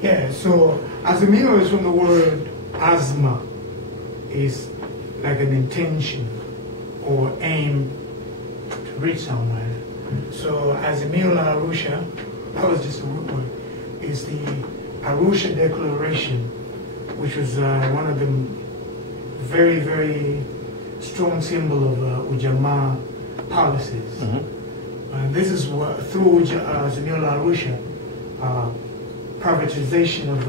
Yeah, so Azimio is from the word asma, is like an intention or aim to reach somewhere. So Azimio La Arusha, that was just a root word, is the Arusha Declaration, which was one of the very, very strong symbol of Ujamaa policies. And this is what, through Azimio La Arusha, privatization of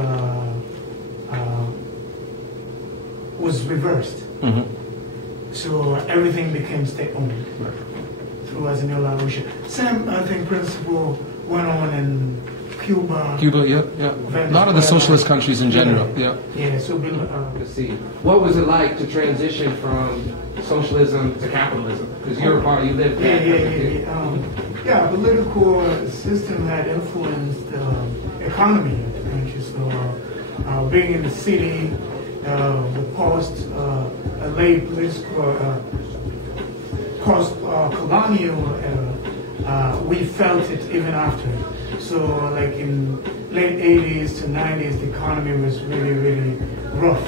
was reversed. So everything became state-owned through Azimio La Arusha. Same, I think, principle went on in Cuba. Cuba, yeah. A lot of the socialist countries in general, Yeah, so let's see. What was it like to transition from socialism to capitalism? Because you're a part, you lived there. Yeah, political system had influenced the economy of the country. So being in the city, the post-late political, post-colonial era, we felt it even after. So like in late 80s to 90s, the economy was really, really rough.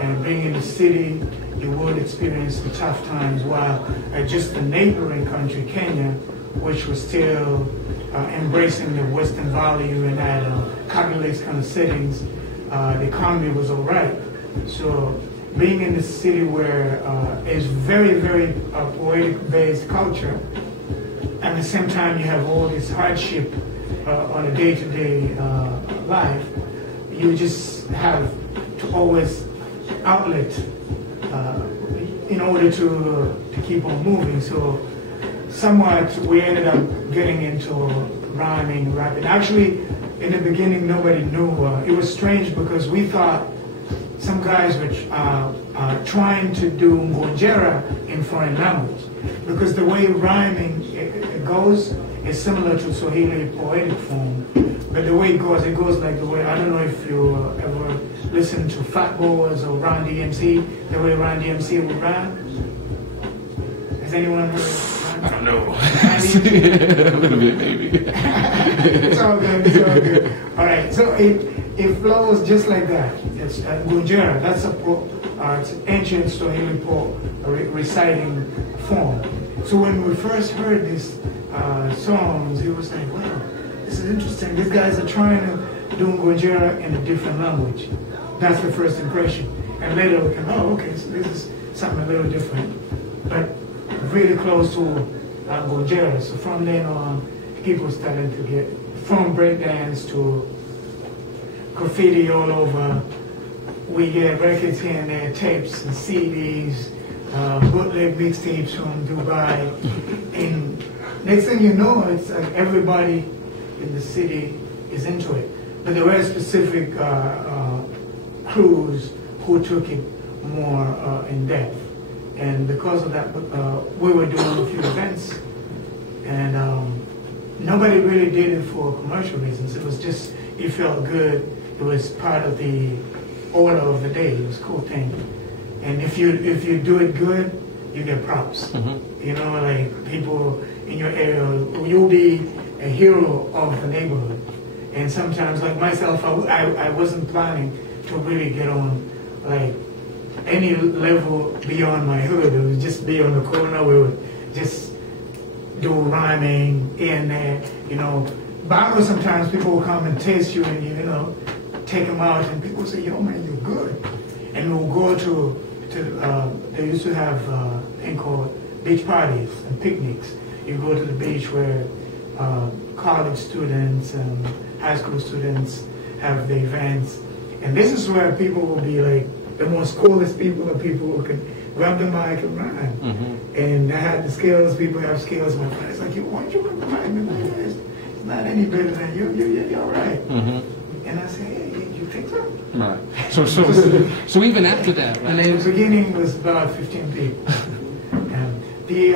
And being in the city, you would experience the tough times, while just the neighboring country, Kenya, which was still embracing the Western value and had capitalist kind of settings, the economy was all right. So being in the city where it's very, very poetic-based culture, and at the same time you have all this hardship on a day-to-day life, you just have to always outlet in order to keep on moving. So somewhat we ended up getting into rhyming, rapping. Actually, in the beginning, nobody knew. It was strange because we thought some guys were trying to do ngonjera in foreign language, because the way rhyming it goes is similar to Swahili poetic form. But the way it goes like the way, I don't know if you ever listen to Fat Boys or Run DMC, the way Run DMC would rhyme. Has anyone heard? I don't know. A little bit, maybe. It's all good, it's all good. All right, so it flows just like that. It's Ngunjera, that's it's an ancient Swahili reciting form. So when we first heard these songs, it was like, wow, this is interesting. These guys are trying to do Ngunjera in a different language. That's the first impression. And later we can, oh, okay, so this is something a little different, but really close to Ngunjera. So from then on, people started to get, from breakdance to graffiti all over. We get records here and there, tapes and CDs, bootleg mixtapes from Dubai. And next thing you know, it's like everybody in the city is into it. But there were specific crews who took it more in depth. And because of that, we were doing a few events, and nobody really did it for commercial reasons. It was just, it felt good. It was part of the order of the day. It was a cool thing. And if you do it good, you get props. You know, like people in your area, you'll be a hero of the neighborhood. And sometimes, like myself, I wasn't planning to really get on like any level beyond my hood. It would just be on the corner. We would just do rhyming here and there, you know. But I know sometimes people will come and taste you, and you know, take them out, and people say, "Yo, man, you're good." And we'll go to they used to have a thing called beach parties and picnics. You go to the beach where college students and high school students have the events, and this is where people will be like the most coolest people, are people who can grab the mic and rhyme. And I had the skills. People have skills. My friends like, "Why don't you grab the mic?" It's not any better than you. You're all right. And I say, "Hey, you think so?" Right. So even after that, right? And in the beginning it was about 15 people. And the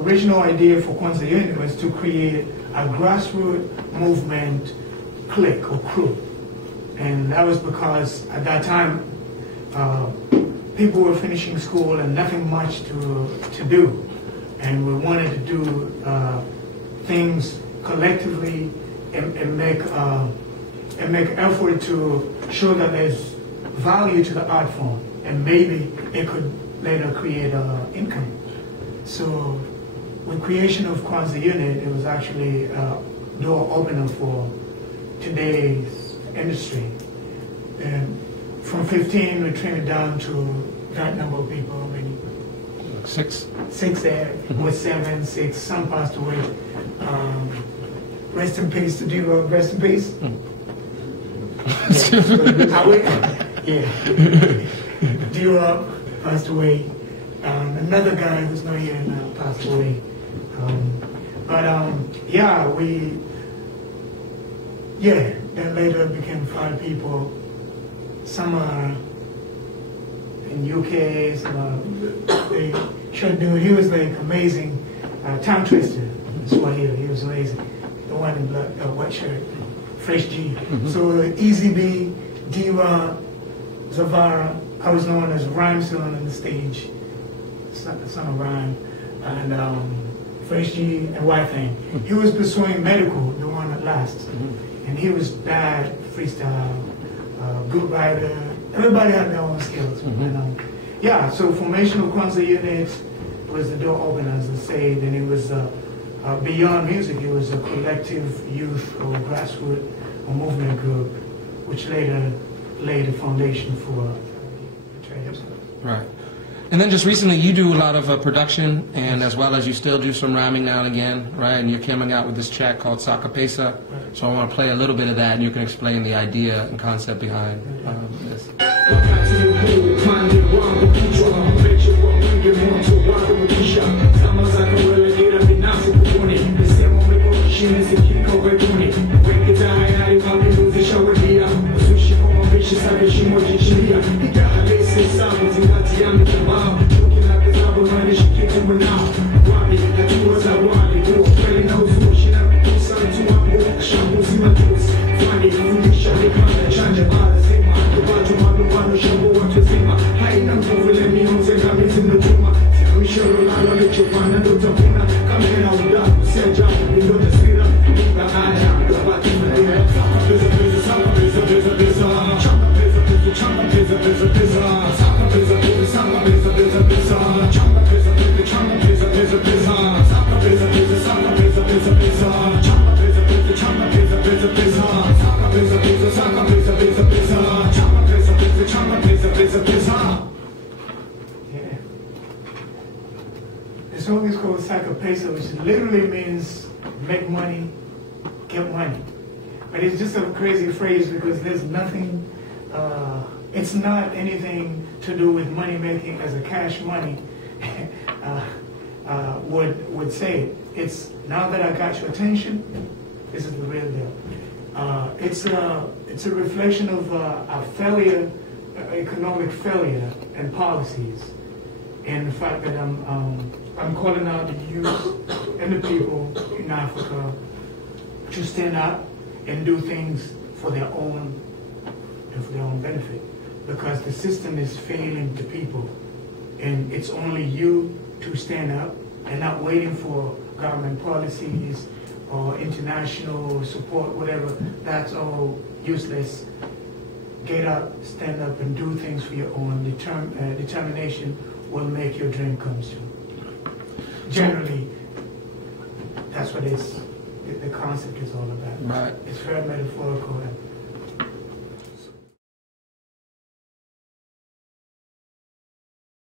original idea for Kwanza Unit was to create a grassroots movement clique or crew. And that was because at that time, people were finishing school and nothing much to do. And we wanted to do things collectively and make effort to show that there's value to the art form, and maybe it could later create income. So with creation of Kwanza Unit, it was actually a door opener for today's industry. And from 15, we trimmed it down to that number of people already. 6? 6 there, with 7, 6, some passed away. Rest in peace to D-Rock, rest in peace. Yeah. D-Rock passed away. Another guy who's not here now passed away. Then later it became 5 people. Some are in UK, some are, they should do it. He was like amazing. Tongue twister, Swahili, he was amazing. The one in black, white shirt, Fresh G. So Easy B, D-Rock, Zavara, I was known as Rhyme Son on the stage, son of Rhyme, and Fresh G and White Thing. He was pursuing medical, the one at last. And he was bad, freestyle, good writer. Everybody had their own skills. So formation of Kwanza Unit was the door opener, as I said, and it was beyond music. It was a collective youth or grassroots or movement group, which later laid the foundation for trade. Right. And then just recently, you do a lot of production, and as well as you still do some rhyming now and again, right? And you're coming out with this track called Saka Pesa. So I want to play a little bit of that, and you can explain the idea and concept behind this. The song is called Saka Pesa, which literally means make money, get money. But it's just a crazy phrase because there's nothing, it's not anything to do with money making as a cash money would say. It's now that I got your attention, this is the real deal. It's a reflection of a failure, economic failure and policies, and the fact that I'm calling out the youth and the people in Africa to stand up and do things for their own benefit, because the system is failing the people, and it's only you to stand up and not waiting for government policies or international support, whatever. That's all useless. Get up, stand up, and do things for your own. Determination will make your dream come true. Generally, that's what the concept is all about. Right. It's very metaphorical.